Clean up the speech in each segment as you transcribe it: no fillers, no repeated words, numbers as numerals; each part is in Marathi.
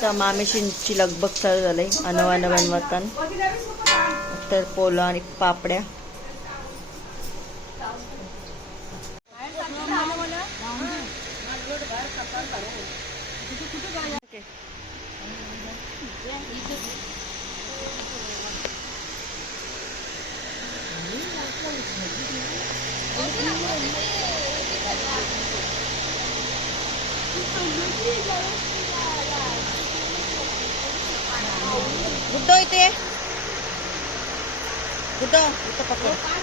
तर मामेशींची लगबग चालू झाली अनवान बनवतान तर पोला आणि पापड्या. गुड्डो इथे गुड्डो इथं पकड.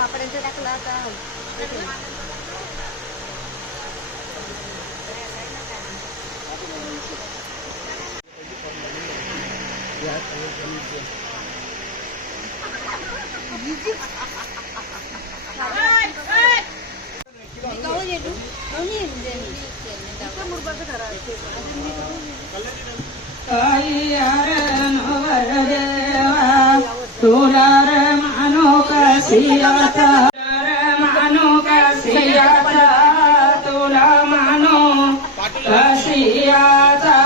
पापड्यांचं टाकलं आता तुला मानो कसियाचा मानो कसियाचा तुला मानो कसियाचा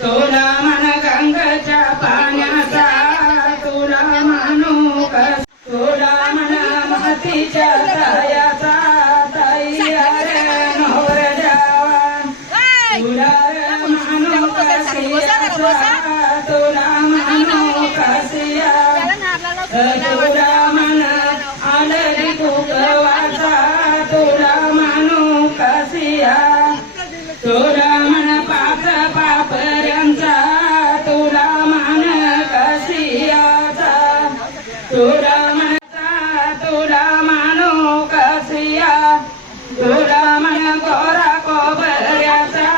तुला मन गंगेच्या पाण्याचा तुला मानो तुला मन मातीच्या तायाचा ताई अरे नवर जावा तुला मानो कसियाचा तुला मानो कसिया तुला मन आलरी कुकवाचा तुला मानू कसिया तुला मन पाच पापऱ्यांचा तुला मान कसियाचा तुला मनचा तुला मानू कसिया तुला मन गोरा कोबऱ्याचा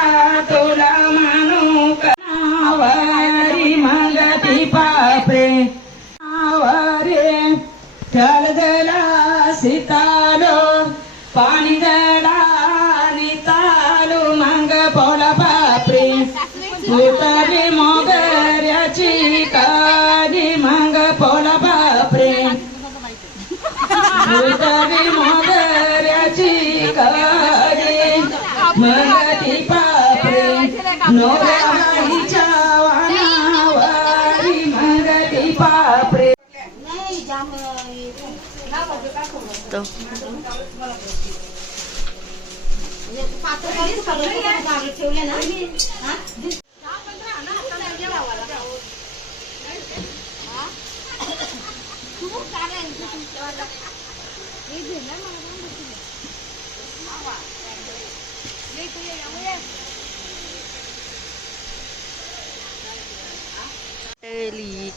तुला मानू कनावारी मगती पापरे जलजला सीतालो पाणी जला नितालो मंग पोला पापरी उतरी मोगऱ्याची काली मंग पोला पापरी उतरी मोगऱ्याची काली मंग ती पापरी नोऱ्याच्या वानावारी मंग ती पापरी. तो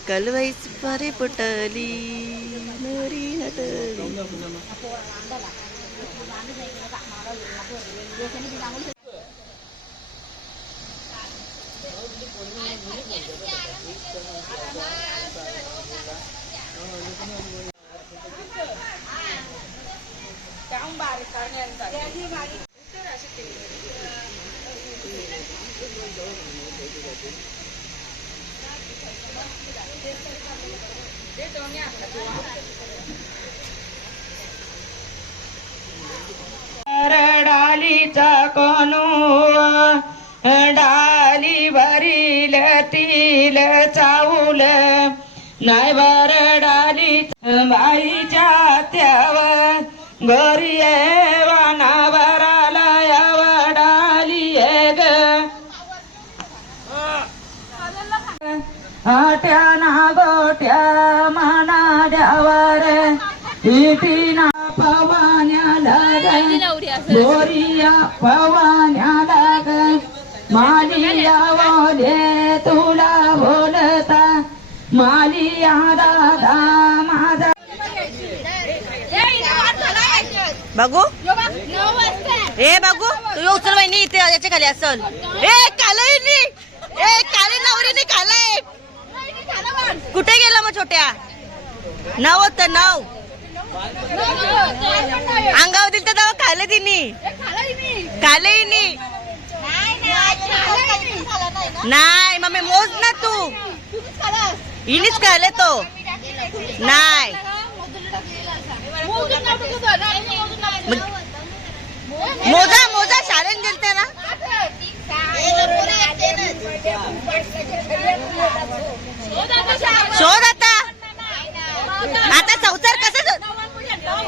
कलवाईच पारे पटली नरी नटली. डालीचा कोणू डालीवरील तिल चावल नाही वर डाली बाईच्या त्यावर गोरी वानावराला यावडा आट्या गोट्या माना द्यावर इटिना पवान्या लाग गोरिया पवान्या लाग मालिया बोले तुला बोलता मालिया दादा माझा बघू ए बघू तू उचल वहिनी इथे याच्या खाली असल ए कालय ए काली नवरीने खालाय कुठे गेला मग छोट्या नाव होत नाव अंगावर दिल तर तेव्हा खाल्लं तिने खाल्लंय नाही मम्मी मोज ना तू हिनीच खाल्ले तो नाही मोजा मोजा शाळेत गेलते ना शोध आता आता संसार कसं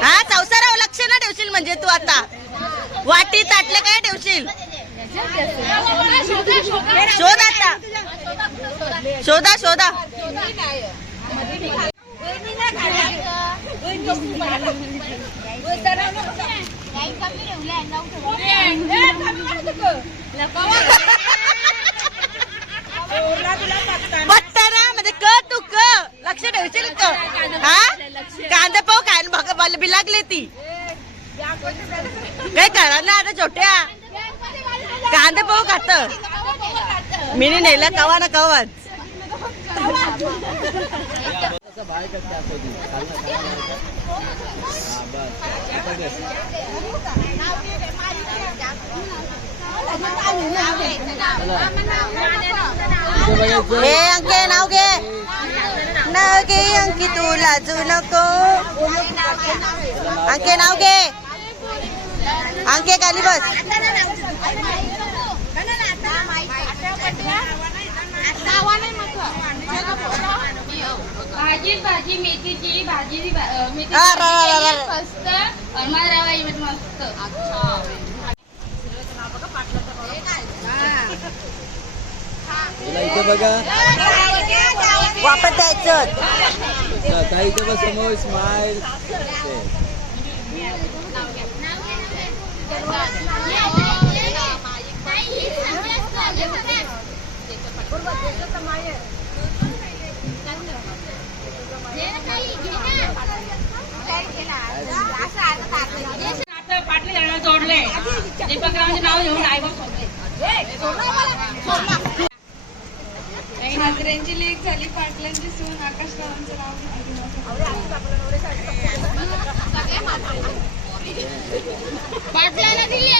हा संसारावर लक्ष ना ठेवशील म्हणजे तू आता वाटी ताटले काय ठेवशील शोध आता शोधा शोधा बत्ताना म्हणजे क तू क लक्ष ठेवशील क हा कांदा पाव खायला बिलागले ती काय करा ना आता छोट्या कांदा पाव खात मी नेला कवा ना कवाच हे अंके नाव घे नाव घे अंकी तू लाजू नको अंके नाव घे अंके खाली बस भाजी भाजी मेथीची भाजी मस्त मस्त इथे बघा वापर द्यायचं ताई इथे बघ समोर स्माइल पाटली जण जोडले दीपकरावांचे नाव घेऊन आईबा नात्र्यांची लेक झाली पाटलांची सून आकाशरावांचं नाव पाटलाला दिली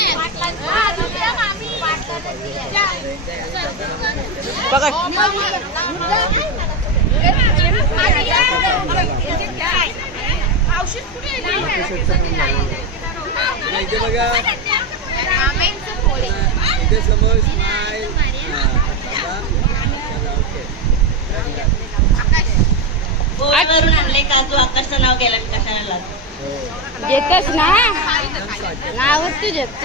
इथे बघा इथे समोर स्माइल वरून आणले का तू आकाशचं नाव गेला कशाला घेतच ना नाव तू घेतच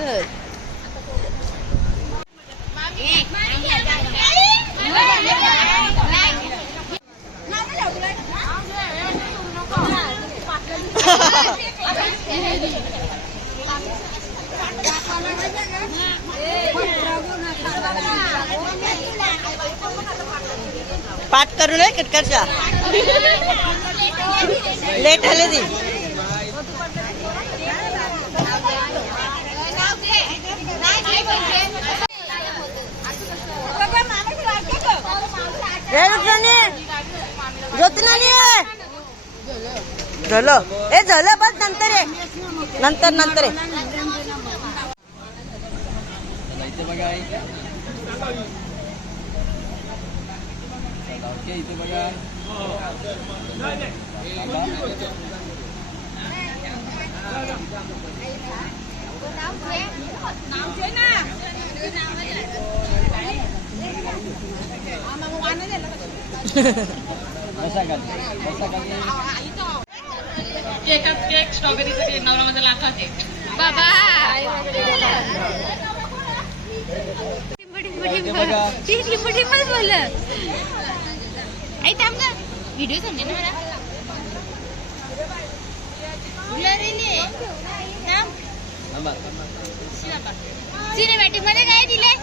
पाठ करू नये कटकरच्या लेट आले ती झालं हे झालं बस नंतर आहे नंतर आहे इथे बघा इथे बघा केक स्ट्रॉबेरीचा केक नवरा माझा लाखाचे बाबा इथे बघा आई थांब ना व्हिडिओ समजे ना मला सिनेमॅटिक मध्ये काय दिले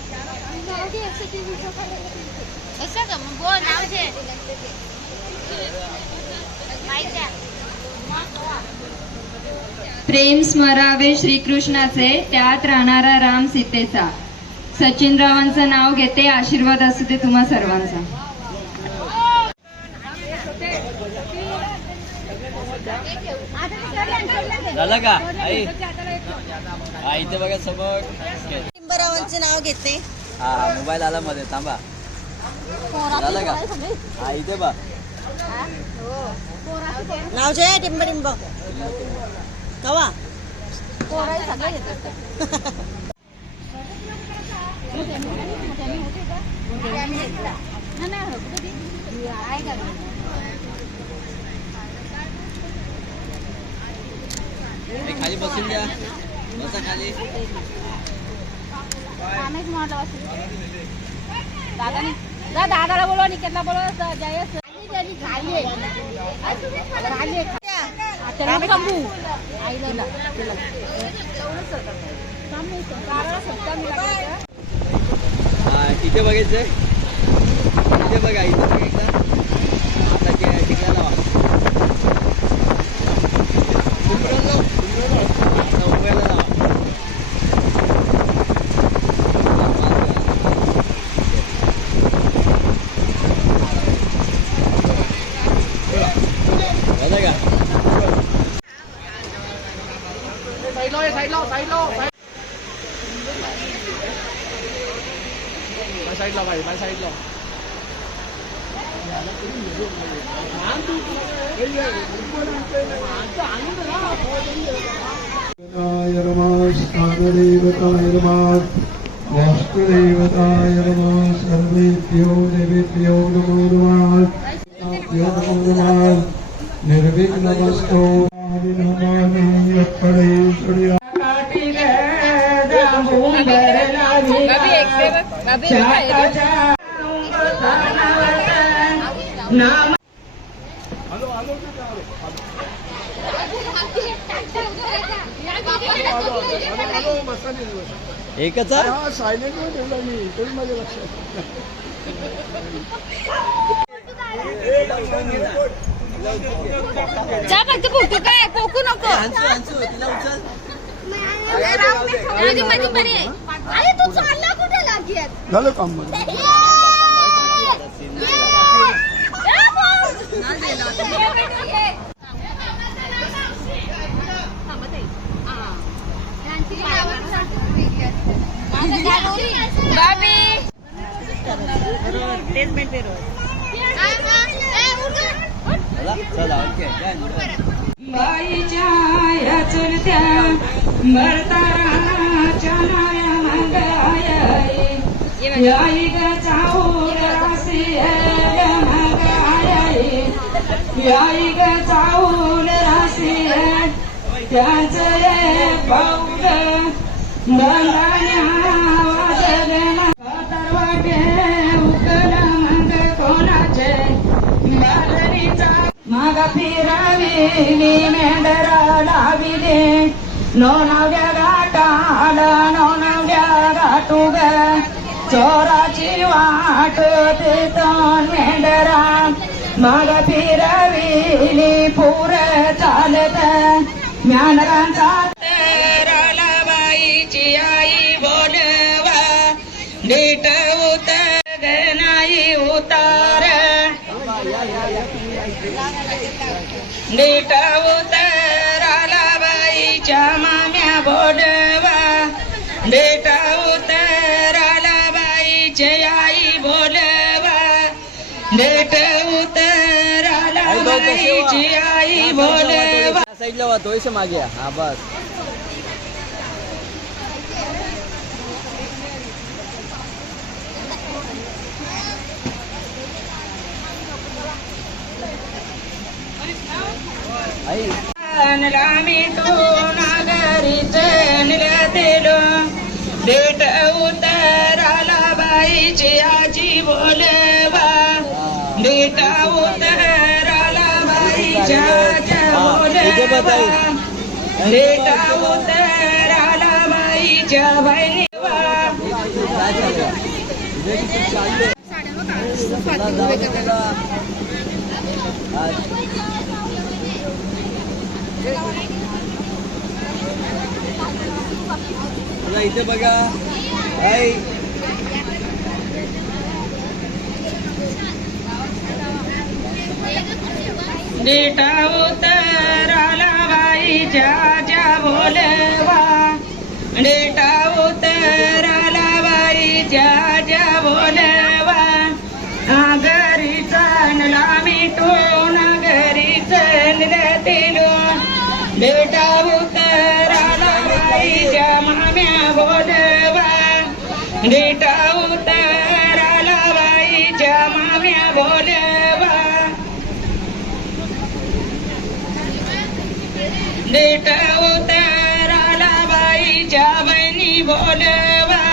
असं का मग बोल नाव घे प्रेम स्मरावे श्रीकृष्णाचे त्यात राहणारा राम सीतेचा सचिनरावांचं नाव घेते आशीर्वाद असू दे तुम्हा सर्वांचा झालं का आई इथे बघा समोर टिंबरावांचे नाव घेते हा मोबाईल आला मध्ये थांबा झालं का हा इथे बघ नाव जे टिंब कवा खाली बसून द्या बसा खाली दादाला बोलवा निकेतला बोलवा जयस हा इथे बघायचंय इथे बघा इथे बघायचं आता टिकला लावा उंबऱ्याला लावा झालं का साईडला बाई बाय साईडला स्थानदेवताय नमः वास्तुदेवताय नमः सर्वेभ्यो देवेभ्यो नमो नमः नमो नमः निर्विघ्नमस्तु एकच सायलेंट वर ठेवला मी तरी माझ्या लक्षात जा फक्त फोटो काय पोकू नको तू चालला कुठे लागेल झालं काम मग चला ओके बाईच्या या चुलत्या भरताराच्या नाया मंगाया याई ग चाऊर रासी मंगाया याई ग चाऊर रासी त्याचं पाऊल बंगाण्या वाजगना तरवाटे उकल मंग कोणाचे बाजरीचा मागा फिरावी मेंढरा लावी दे नो नव्या घाटाला नो नव्या घाटू ग चोराची वाट देतोन मेंढरा माग फिरावी पूर चालत म्यानरांचा तेराला बाईची आई बोलवा नीट उतर नाही उतार नीट उतराला बाईच्या माम्या बोलवा नीट उतराला बाईचे आई बोलवा नीट उतराला बाईची आई बोलवा साईडला वा थोडीशी मागे हा बस लामी तो नागरीचे निलतेलो डेट उतराला बाईची आजी बोलवा डेट बोलवा बेटा उतराला बाईच्या बहिणीवा काय चालू आहे? तुझे किती चालू आहे? चला जाऊ दे तुला. तुला इथे बघा आई बेटा उतराला बाईच्या ज्या बोलवा बेटा उतराला बाईच्या ज्या बोलवा घरी चालला मिटून घरी चाललो बेटा उतराला बाईच्या माम्या बोलवा बेटा उतराला बाईच्या माम्या बोलवा बेटा उतराला बाईच्या बहिणी बोलवा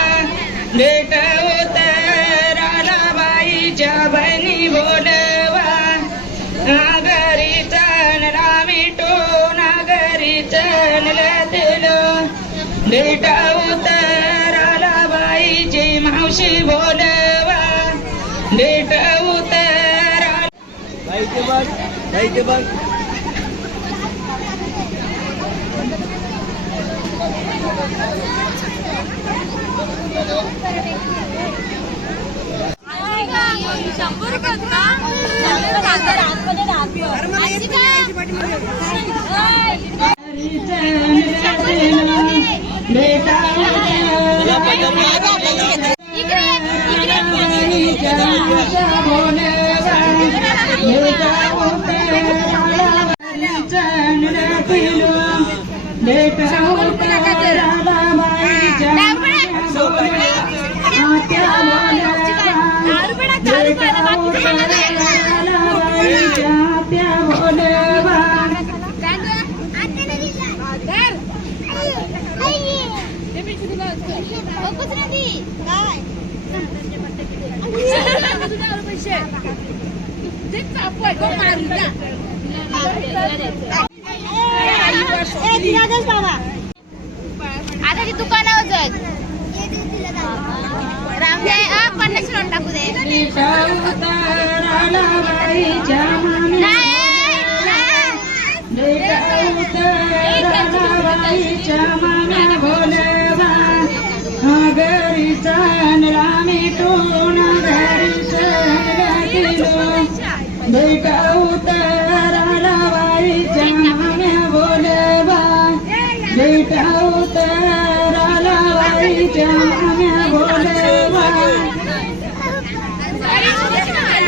बेटा उतराला बाईच्या बहिणी बोलवा घरी चालला मिटून घरी चाललो बेटा उतराला बाईची मावशी बोलवा बेटा उतराला बाई इथे बघ बाई इथे बघ बेटा आता ती दुकानावर जाय रामदेव 50 नोट टाकू दे उतराला बाईच्या माम्या बोलवा घरी चालला मिटून घरी चाललो बेटा उतराला बाईच्या माम्या बोलवा बेटा उतराला बाईच्या माम्या बोलवा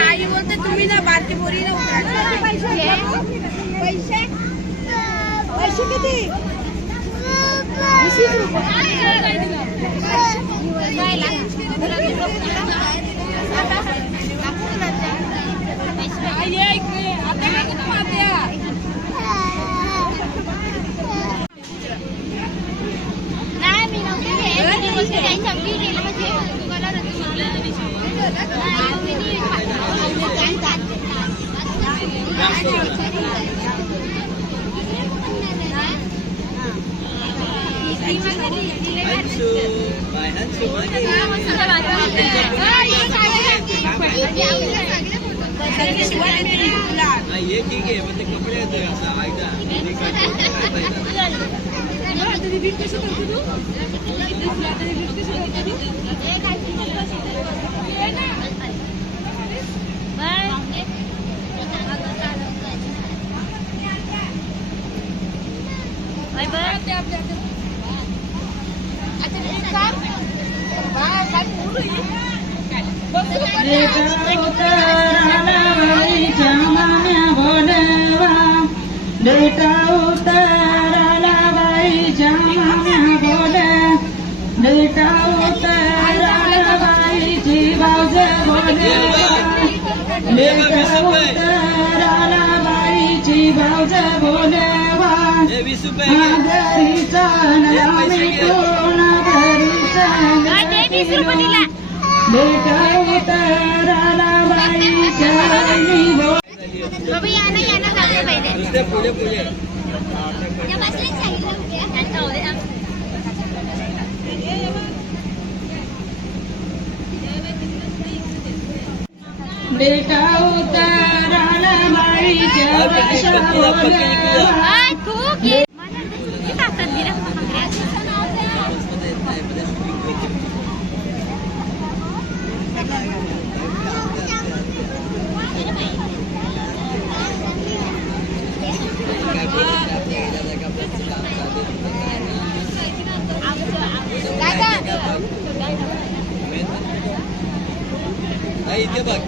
आई बोलते तुम्ही ना बारकी पोरी ना पैसे पैसे किती 20 हंसू बाय हंसू माझी हा ये ठीक आहे म्हणजे कपडे येतोय असा ऐका बेटा उतराला बाईच्या माम्या बोलवा बेटा उतराला बाईची भाऊज बोलवा बेटा उतराला बाईची भाऊज बोलवा हे 20 रुपये घरी चालला मिटून घरी चालला बेटा उतराला बाईच्या बहिणी बोल बाबा या ना जाऊ दे पहिले नुसते पुढे पुढे बेटा उतराला बाईच्या भाषा बोलवा. आई इथे बघ.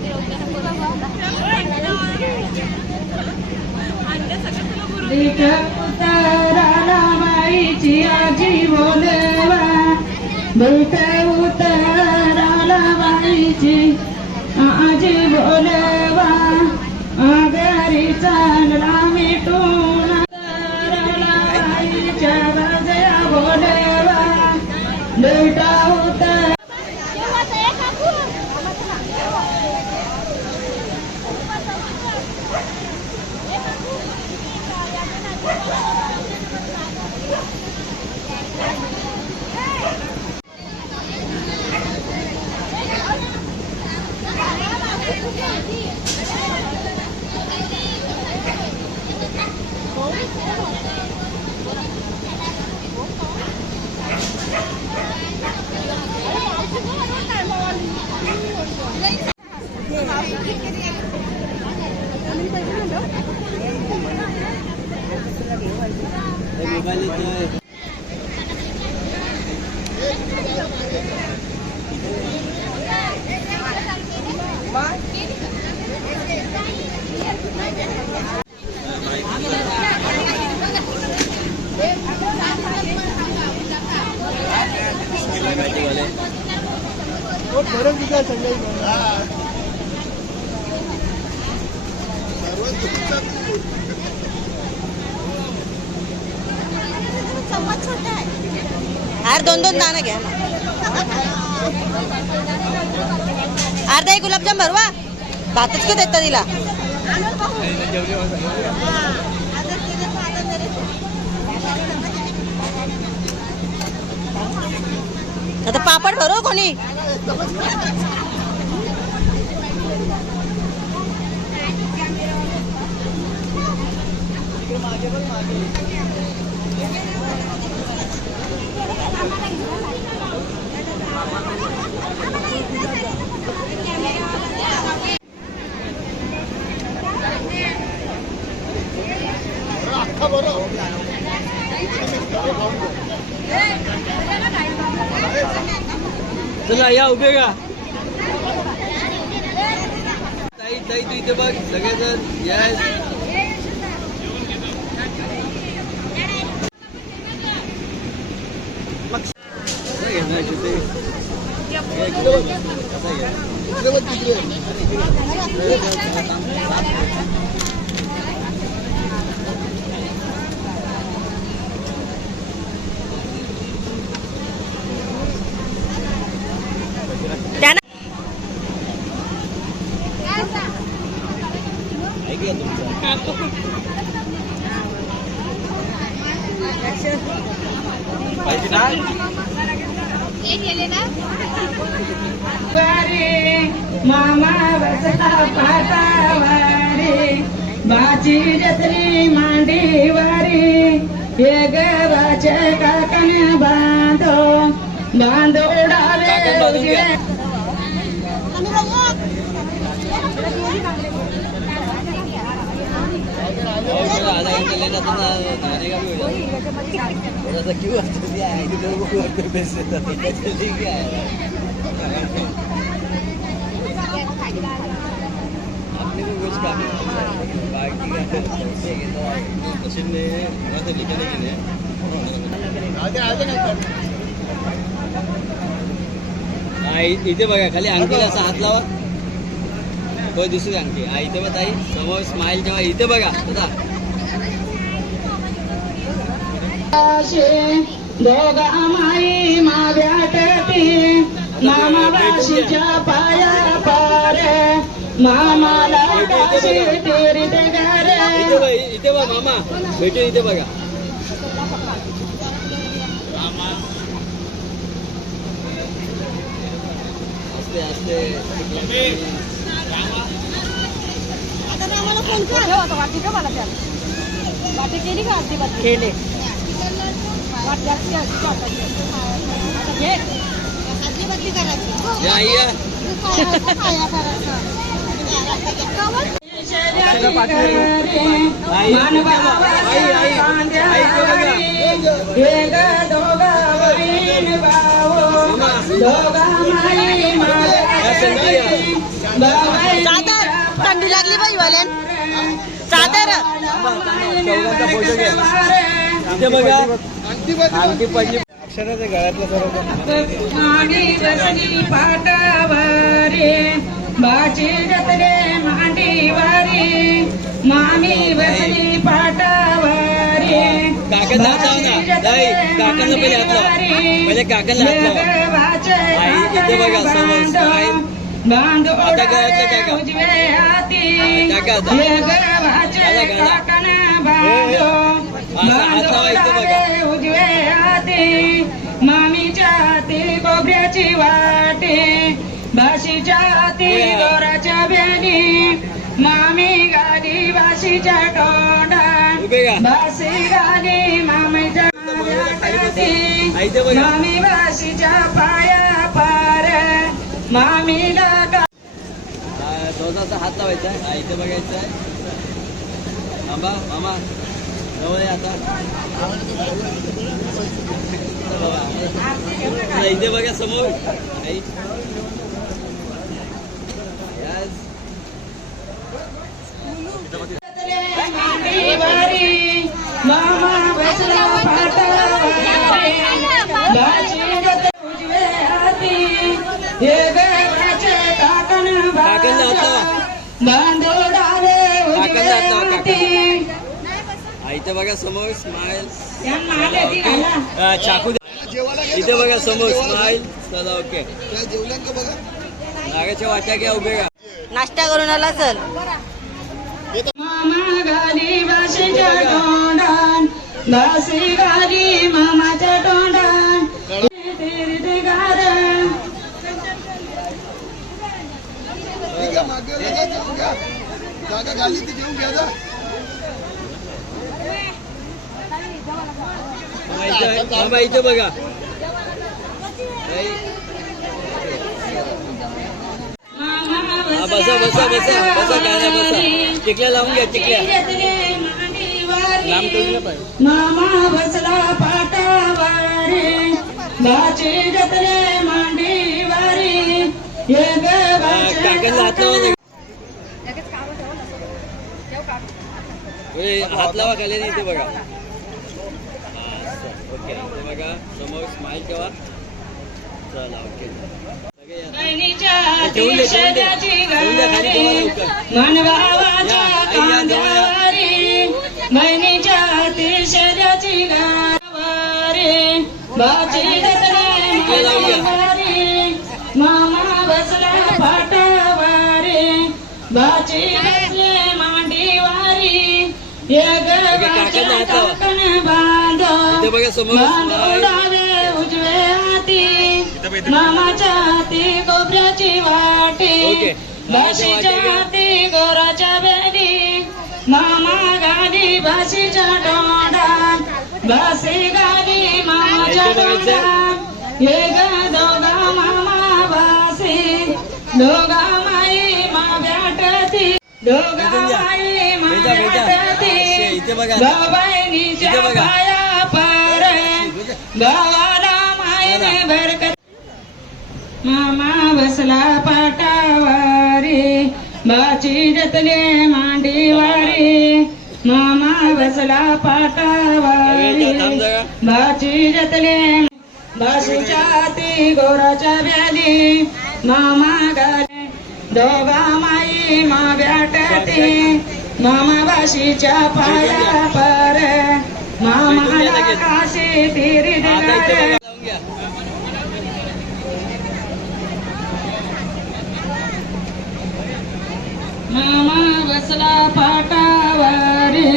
बेटा उतराला बाईची आजी बोलवा. बेटा उतराला बाईची आजी बोलवा. घरी चालला मिटून उतराला बाईच्या बाजया बोलवा. बेटा उतर मोबाईल येतोय. भरून दिला संजय अरे 2-2 दाणं घ्या ना. अर्धा एक गुलाबजाम भरवा. भातच का देता तिला. आता पापड भरो कोणी. चला या उभे का. ताई ताई तू इथे बघ. सगळेजण येस. त्यांना ऐकलं तुमचं. पाहिजे ना. मामा बसला पाटावारी. बाची जत्री मांडीवारी. हे गव्हाचे काकण बांधो डाले उजळे. आधा घंटा लेट आता ना खाने का भी हो जाता. थोड़ा सा क्यों पैसे ठीक है. आपने भी कुछ काम बाकी मशीन ने वहाँ से निकले ही नहीं. इथे बघा खाली अंगठीला असा हात लावा. होय दुसरी अंगठी. इथे बघा ताई समोर स्माइल जेव्हा इथे बघा दादा. दोघा माई माव्याटती. मामा बाशीच्या पाया पार. मामाला काशी तीर्थ घर इथे बघ मामा भेटू इथे बघा. असते असते केले या आई या. चादर थंडी लागली बाई वाल्यान चादर चौघांचा फोटो घ्या. इथे बघा अंगठी पडली अक्षरात गळ्यातलं सर्व. मांडी बसली पाटावारे बाची जतरे मांडीवारी मामी बसली पाटावारे काकांना हात लावा ना. नाही काकांना पहिले हात लावा. पहिले काकांना हात लावा. आई इथे बघा समोर स्माईल. बांधो आता गळ्यातलं टाका. उजवे हाती टाका आता. गवाचे काकाना बांधो हात लावा इथे बघा. उजवे हाती मामीच्या हाती खोबऱ्याची वाटी भाशीच्या हाती गोराच्या ब्यानी मामी गाडी भाशीच्या तोंडात उभे का भासी गाडी मामीच्या हाती इथे बघा. मामी भाशीच्या पाया पार मामीला स्वतःचा हात लावायचा आहे. इथे बघायचं आहे. मामा मामा जवळ आहे आता. इथे बघा समोर आई. Yes. मांडीवारी मामा बसला पाटावारी भाजी गत उजवे हाती हे गव्हाचे काकण काकांना हात लावा. बांधो डावे उजवे काकांना हात लावा, हाती इथे बघा समोर स्माईल. त्यांना आले ती घाला चाकू द्या. इथे बघा समोर स्माईल. चला ओके. नागाच्या वाट्या घ्या उभे का. नाश्ता करून आला चल. मामा गाली भाशीच्या तोंडान भासी गाली मामाच्या तोंडान तीर्थ गारण मामा इथे बघा. बसा बसा बसा बसा गाण्या बसा. टिकल्या लावून घ्या टिकल्या. लांब करून घ्या पाहिजे. मामा बसला पाटावारी भाची जतले मांडीवारी हे काकांना हात लावा ना. हात लावा खाली इथे बघा. ओके इथे बघा समोर स्माईल ठेवा. चला ओके. मनभावाच्या कांद्यावारी बहिणीच्या तिसऱ्याची गावारी भाची गतली मामा बसला पाटावारी भाची बसले मांडीवारी इथे बघा समोर उजवे हाती मामाच्या हाती खोबऱ्याची वाटी भाशीच्या हाती गोराच्या बेडी मामा गाडी भाशीच्या तोंडात भासी गाडी मामाच्या तोंडात हे ग दोघा मामा भासी दोघा माई मा भेटती दोघा माई मा भेटती इथे बघा. बहिणीच्या पाया पार गावाला मायने बरकत मामा बसला पाटावारी बाची जतले मांडीवारी मामा बसला पाटावारी बाची जतले भाशीच्या हाती गोराच्या ब्याली मामा गाडी दोघा माई मा भेटती मामा भाशीच्या पाया पर मामाला काशी तीर्थ गारण बसला पाटावारी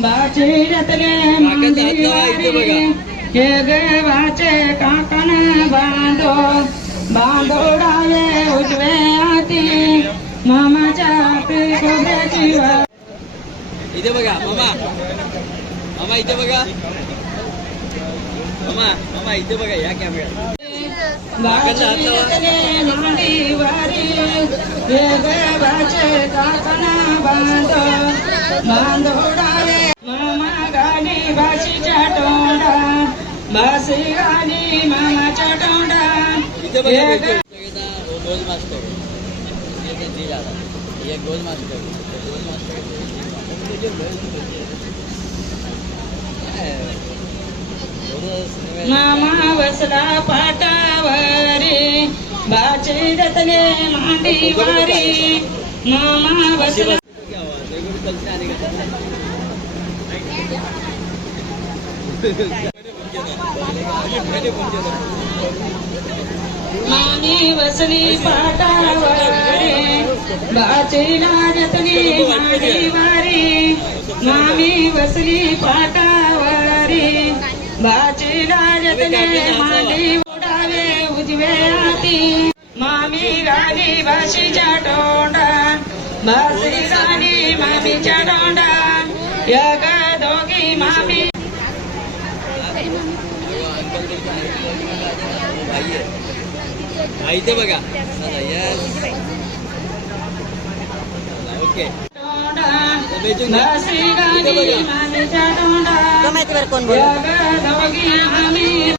बाची रतले मांडीवारी हे गव्हाचे काकण बांधो बांधोडावे उजवे हाती मामाच्या पिकोब्याची इथे बघा मामा मामा इथे बघा मामा इथे बघा या कॅमेऱ्यात बाची रतले मांडीवारी हे गव्हाचे काकण बांधो बांधोडावे मामा गाणी भाषीच्या तोंडा भासी गाणी मामाच्या तोंडा इथे बघा गोल मास्टर ये गोल मास्टर मामा बसला पाटावरी बाची रतले मांडीवारी मामा बसला मामी बसली पाटावरी बाचीला रतली मांडीवारी मामी बसली पाटावरी बाचीला रतले मांडी उडावे उजवे हाती मामी गाणी भाषीच्या तोंडात भासी गाणी मामीच्या तोंडात यग दोघी मामी इथे बघा ओके भासी गाणी मामीच्या तोंडात माहिती बरं कोण बोल यग दोघी मामी